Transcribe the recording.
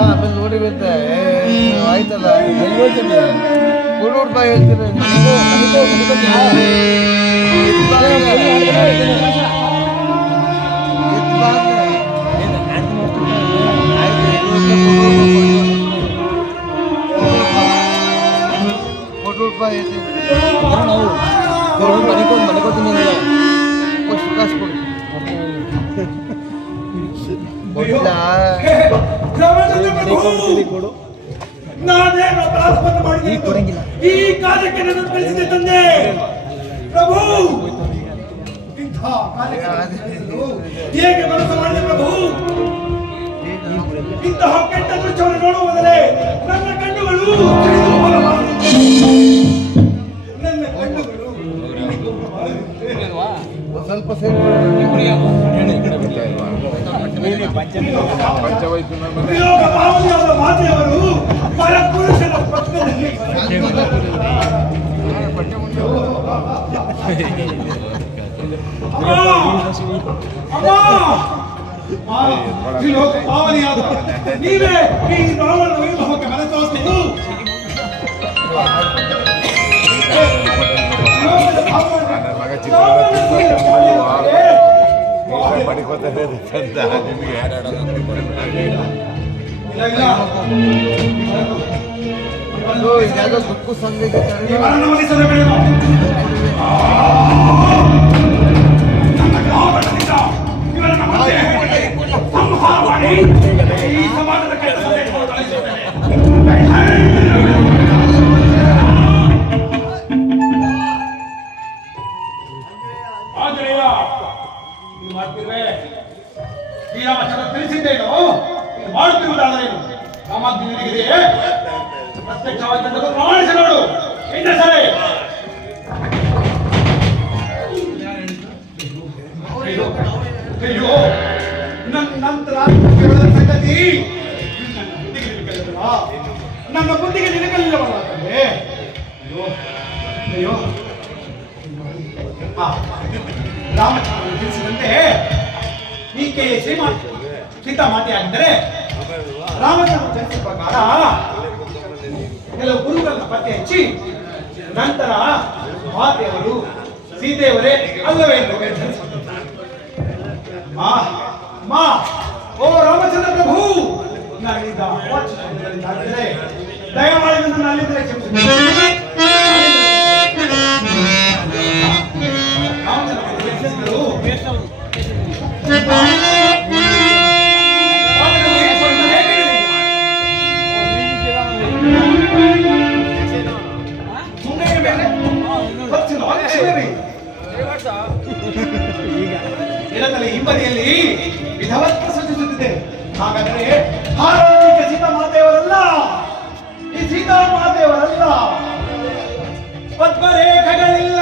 ಆಮೇಲೆ ನೋಡಿ ಬಿಡ್ತೆ ಆಯ್ತಲ್ಲ ಕೊಡು ರೂಪಾಯಿ ಹೇಳ್ತೀನಿ कोटी रुपये मणिकोती सुखास ಈ ಕಾರ್ಯಕ್ಕೆ ನನ್ನ ಕಳಿಸಿದೆ ತಂದೆ ಪ್ರಭು ಹೇಗೆ ಮನಸ್ಸು ಮಾಡಿದೆ ಪ್ರಭು ಇಂತಹ ಕೆಟ್ಟ ದೃಶ್ಯವನ್ನು ನೋಡುವ ಮೊದಲೇ ನನ್ನ ಕಣ್ಣುಗಳು ಸ್ವಲ್ಪ ಮಾತೆಯವರು ಪರಪುರುಷನ ಪಕ್ಕದಲ್ಲಿ ಪಾವನಿಯಾದ ನೀವೇ ಈ ರಾವಣ ವೈಭವಕ್ಕೆ ಮನೆ ತೋರಿಸಿದ್ದು ದುಃಖ ಸಂದೇಶ ಶ್ರೀರಾಮಚಂದ್ರ ತಿಳಿಸಿದ್ದೇನು ಮಾಡುತ್ತಿರುವುದಾದರೇನು ಸಾಮರ್ಥ್ಯ ನಿನಗಿದೆಯೇ ಪ್ರತ್ಯಕ್ಷವಾಗಿ ಪ್ರಮಾಣಿಸಿ ನೋಡು ಇನ್ನ ಸರಿ ಅಯ್ಯೋ ನಂತರ ಸಂಗತಿ ನನ್ನ ಬುದ್ಧಿಗೆ ನಿನಗಲಿಲ್ಲವಲ್ಲ ತಂದೆ ಅಯ್ಯೋ ಅಯ್ಯೋ ರಾಮಚಂದ್ರ ತಿಳಿಸಿದಂತೆ ಈಕೆ ಸೀತಾ ಮಾತೆಯಾಗಿದ್ದರೆ ರಾಮಚಂದ್ರ ಚರಿಸಿದ ಪ್ರಕಾರ ಕೆಲವು ಗುರುಗಳನ್ನು ಪತ್ತೆ ಹಚ್ಚಿ ನಂತರ ಮಾತೆಯವರು ಸೀತೆಯವರೇ ಅಲ್ಲವೇ ಮಾ ಓ ರಾಮಚಂದ್ರ ಪ್ರಭು ನನ್ನಿಂದ ದಯಮಾಡಿ ನನ್ನ ಅಲ್ಲಿಂದಲೇ ಕ್ಷಮಿಸಿದ್ದೇನೆ ಹಿಂಬದಿಯಲ್ಲಿ ವಿಧವತ್ವ ಸೃಷ್ಟಿಸುತ್ತಿದೆ. ಹಾಗಾದರೆ ಹಾರಾಣಿಕ ಸೀತಾ ಮಾತೆಯವರಲ್ಲ, ಈ ಸೀತಾ ಮಾತೆಯವರಲ್ಲ. ಪದ್ಮರೇಖೆಗಳಿಲ್ಲ